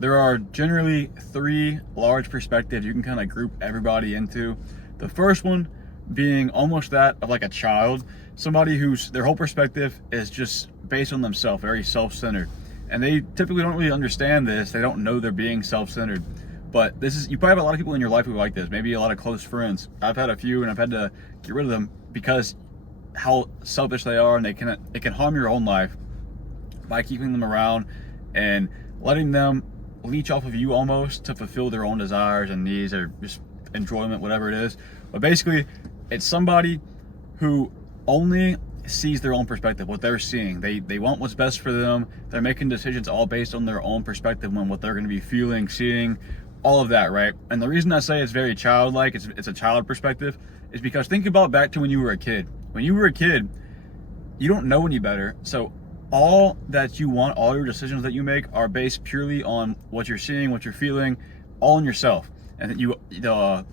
there are generally three large perspectives you can kind of group everybody into. The first one being almost that of like a child, somebody whose their whole perspective is just based on themselves, very self-centered. And they typically don't really understand this. They don't know they're being self-centered. But this is, you probably have a lot of people in your life who are like this, maybe a lot of close friends. I've had a few and I've had to get rid of them because how selfish they are, and it can harm your own life by keeping them around and letting them leech off of you almost to fulfill their own desires and needs or just enjoyment, whatever it is. But basically, it's somebody who only sees their own perspective, what they're seeing. They want what's best for them. They're making decisions all based on their own perspective on what they're going to be feeling, seeing, all of that, right? And the reason I say it's very childlike, it's a child perspective, is because think about back to when you were a kid. When you were a kid, you don't know any better. So all that you want, all your decisions that you make are based purely on what you're seeing, what you're feeling, all in yourself. And the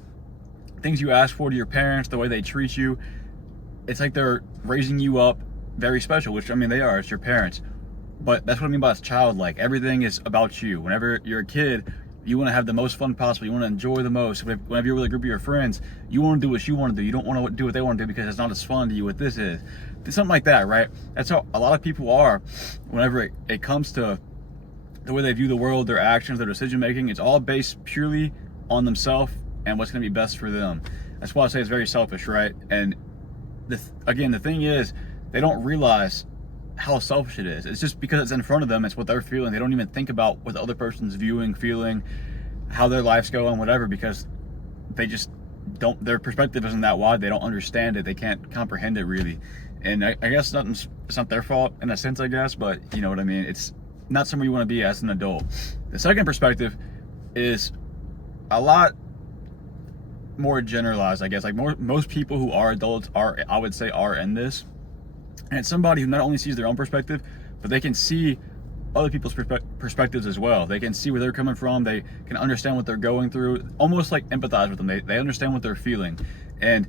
things you ask for to your parents, the way they treat you, it's like they're raising you up very special, which I mean they are, it's your parents. But that's what I mean by it's childlike. Everything is about you. Whenever you're a kid, you want to have the most fun possible. You want to enjoy the most. Whenever you're with a group of your friends, you want to do what you want to do. You don't want to do what they want to do because it's not as fun to you what this is. Something like that, right? That's how a lot of people are whenever it comes to the way they view the world, their actions, their decision making. It's all based purely on themselves and what's going to be best for them. That's why I say it's very selfish, right? And again, the thing is, they don't realize how selfish it is. It's just because it's in front of them, it's what they're feeling. They don't even think about what the other person's viewing, feeling, how their life's going, whatever, because they just don't, their perspective isn't that wide. They don't understand it. They can't comprehend it really. And I guess it's not their fault in a sense, I guess, but you know what I mean? It's not somewhere you want to be as an adult. The second perspective is a lot more generalized, I guess. Like most people who are adults are, I would say, are in this. And it's somebody who not only sees their own perspective, but they can see other people's perspectives as well. They can see where they're coming from. They can understand what they're going through, almost like empathize with them. They understand what they're feeling. And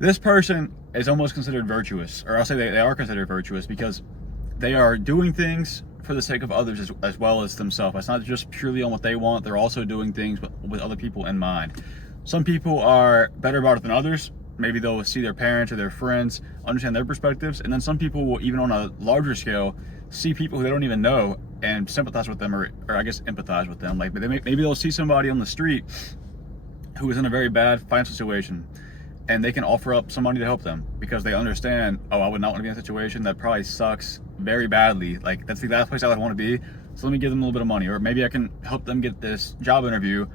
this person is almost considered virtuous, or I'll say they are considered virtuous because they are doing things for the sake of others as well as themselves. It's not just purely on what they want. They're also doing things with other people in mind. Some people are better about it than others. Maybe they'll see their parents or their friends, understand their perspectives, and then some people will, even on a larger scale, see people who they don't even know and sympathize with them, or I guess empathize with them. Like maybe they'll see somebody on the street who is in a very bad financial situation, and they can offer up some money to help them because they understand, oh, I would not want to be in a situation that probably sucks very badly. Like that's the last place I would want to be. So let me give them a little bit of money, or maybe I can help them get this job interview.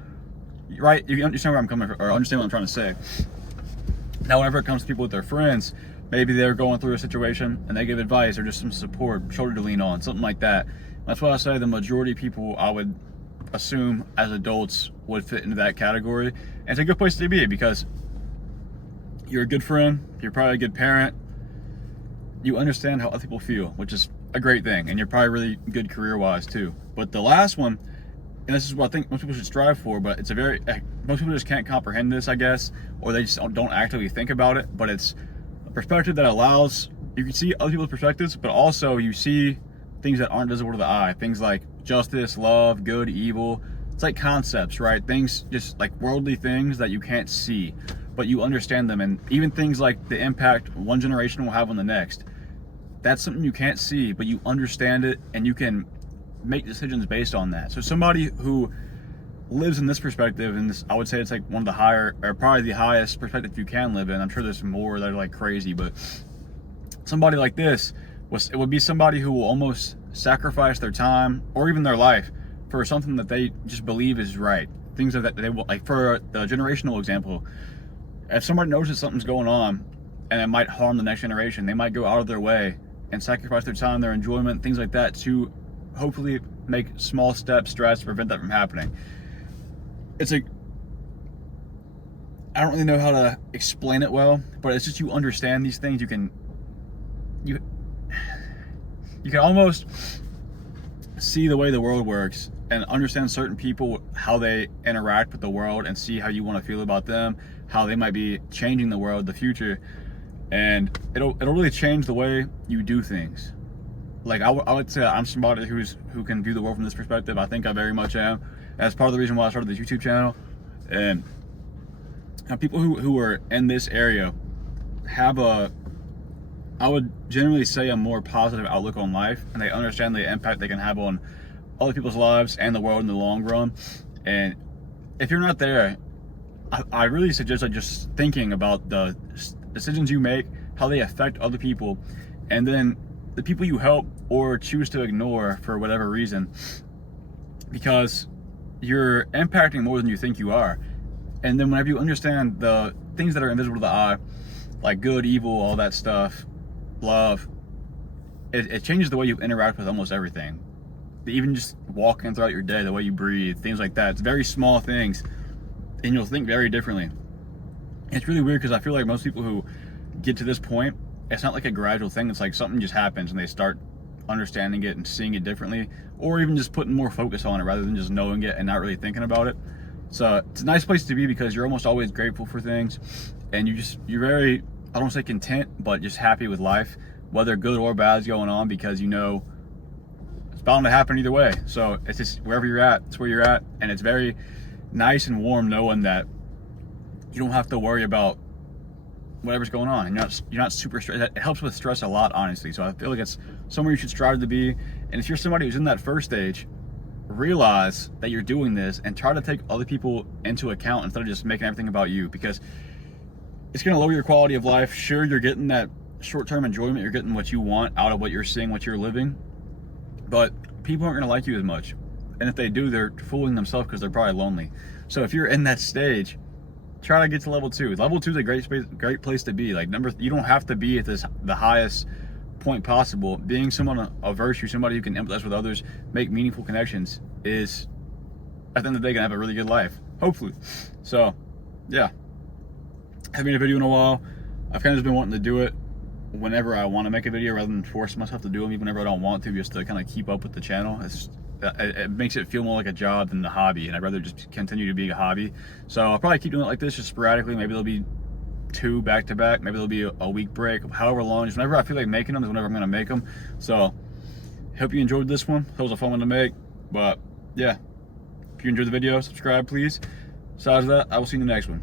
Right? You understand where I'm coming from, or understand what I'm trying to say. Now, whenever it comes to people with their friends, maybe they're going through a situation and they give advice or just some support, shoulder to lean on, something like that. That's why I say the majority of people, I would assume as adults, would fit into that category. And it's a good place to be because you're a good friend, you're probably a good parent, you understand how other people feel, which is a great thing, and you're probably really good career-wise too. But the last one, and this is what I think most people should strive for, but it's most people just can't comprehend this, I guess, or they just don't actively think about it, but it's a perspective that allows, you can see other people's perspectives, but also you see things that aren't visible to the eye, things like justice, love, good, evil. It's like concepts, right? Things, just like worldly things that you can't see, but you understand them, and even things like the impact one generation will have on the next. That's something you can't see, but you understand it, and you can make decisions based on that. So somebody who lives in this perspective, and this, I would say it's like one of the higher, or probably the highest perspective you can live in. I'm sure there's more that are like crazy, but somebody like this, it would be somebody who will almost sacrifice their time or even their life for something that they just believe is right. Things that they will, like for the generational example, if somebody knows that something's going on and it might harm the next generation, they might go out of their way and sacrifice their time, their enjoyment, things like that to hopefully make small steps, strides to prevent that from happening. I don't really know how to explain it well, but it's just you understand these things. You can almost see the way the world works and understand certain people, how they interact with the world, and see how you want to feel about them, how they might be changing the world, the future, and it'll really change the way you do things. like I would say I'm somebody who can view the world from this perspective. I think I very much am. That's part of the reason why I started this YouTube channel. And people who are in this area have I would generally say a more positive outlook on life, and they understand the impact they can have on other people's lives and the world in the long run. And if you're not there, I really suggest like just thinking about the decisions you make, how they affect other people, and then the people you help or choose to ignore for whatever reason, because you're impacting more than you think you are. And then whenever you understand the things that are invisible to the eye, like good, evil, all that stuff, love, it changes the way you interact with almost everything. Even just walking throughout your day, the way you breathe, things like that. It's very small things, and you'll think very differently. It's really weird because I feel like most people who get to this point, it's not like a gradual thing. It's like something just happens and they start understanding it and seeing it differently, or even just putting more focus on it rather than just knowing it and not really thinking about it. So it's a nice place to be because you're almost always grateful for things, and you're very, I don't say content, but just happy with life, whether good or bad is going on, because you know it's bound to happen either way. So it's just wherever you're at, it's where you're at, and it's very nice and warm knowing that you don't have to worry about whatever's going on, and you're not super stressed. It helps with stress a lot, honestly. So I feel like it's somewhere you should strive to be. And if you're somebody who's in that first stage, realize that you're doing this and try to take other people into account instead of just making everything about you, because it's going to lower your quality of life. Sure, you're getting that short-term enjoyment, you're getting what you want out of what you're seeing, what you're living, but people aren't going to like you as much. And if they do, they're fooling themselves because they're probably lonely. So if you're in that stage, try to get to level 2. Level 2 is a great place to be. Like you don't have to be at the highest point possible. Being someone of virtue, somebody who can empathize with others, make meaningful connections, is at the end of the day gonna have a really good life, hopefully. So yeah, haven't made a video in a while. I've kind of just been wanting to do it whenever I want to make a video rather than force myself to do them even whenever I don't want to, just to kind of keep up with the channel. It makes it feel more like a job than a hobby, and I'd rather just continue to be a hobby. So I'll probably keep doing it like this, just sporadically. Maybe there'll be 2 back-to-back, maybe there'll be a week break, however long. Just whenever I feel like making them is whenever I'm going to make them. So hope you enjoyed this one. It was a fun one to make. But yeah, if you enjoyed the video, subscribe please. Besides that, I will see you in the next one.